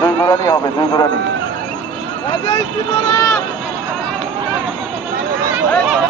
দুই গোড়ানি হবে দুই গোড়ানি শান্তিটা করতে তুমি ব্যক্তি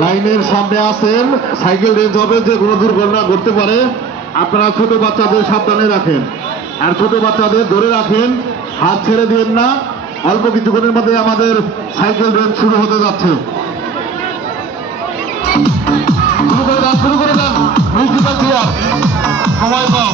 লাইনের সামনে আসেন সাইকেল রেঞ্জ হবে, যে কোনো দুর্ঘটনা ঘটতে পারে। আপনারা ছোট বাচ্চাদের সাবধানে রাখেন। আর ছোট বাচ্চাদের ধরে রাখেন, হাত ছেড়ে দিন না। অল্প কিছুক্ষণের মধ্যে আমাদের সাইকেল রেঞ্জ শুরু হতে যাচ্ছে। শুরু করে দেন সময় কম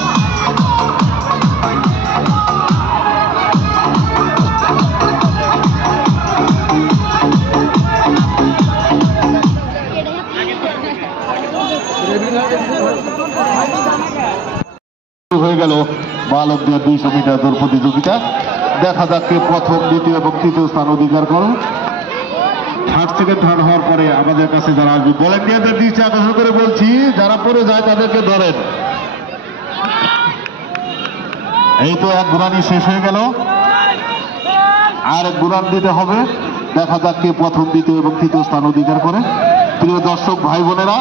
হয়ে গেল বালকদের দুইশো মিটার দৌড় প্রতিযোগিতা। দেখা কে প্রথম, দ্বিতীয় এবং তৃতীয় স্থান অধিকার করো থার্ড থেকে থার্ড হওয়ার পরে আমাদের কাছে যারা আসবে ভলেন্টিয়ারদের দৃষ্টি আকর্ষণ করে বলছি, যারা পড়ে যায় তাদেরকে ধরেন। এই তো এক ঘুরানি শেষ হয়ে গেল। আর এক ঘুরান দিতে হবে। দেখা যাক কে প্রথম, দ্বিতীয় এবং তৃতীয় স্থান অধিকার করে। প্রিয় দর্শক, ভাই বোনেরা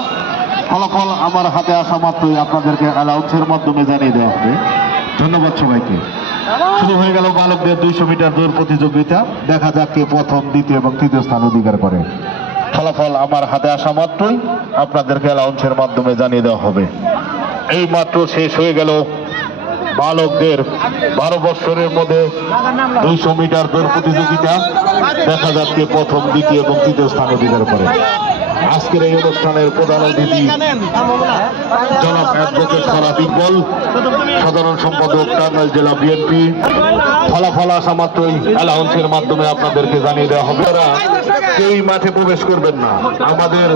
ফলাফল আমার হাতে আসা মাত্রই আপনাদেরকে অ্যালাউন্সের মাধ্যমে জানিয়ে দেওয়া হবে। ধন্যবাদ সবাইকে। শুরু হয়ে গেল বালকদের দুইশো মিটার দৌড় প্রতিযোগিতা। দেখা যাক কে প্রথম, দ্বিতীয় এবং তৃতীয় স্থান অধিকার করে। ফলাফল আমার হাতে আসা মাত্রই আপনাদেরকে অ্যালাউন্সের মাধ্যমে জানিয়ে দেওয়া হবে। এই মাত্র শেষ হয়ে গেল বালকদের বারো বছরের মধ্যে দুইশো মিটার দৌড় প্রতিযোগিতা। দেখা যাচ্ছে প্রথম, দ্বিতীয় এবং তৃতীয় স্থান অধিকার করে। আজকের এই অনুষ্ঠানের প্রধান অতিথি জনাব অ্যাডভোকেট সারা সাধারণ সম্পাদক টাঙ্গাইল জেলা বিএনপি। ফলাফল আসা মাত্রই অ্যালাউন্সের মাধ্যমে আপনাদেরকে জানিয়ে দেওয়া হবে। তারা কেউই মাঠে প্রবেশ করবেন না। আমাদের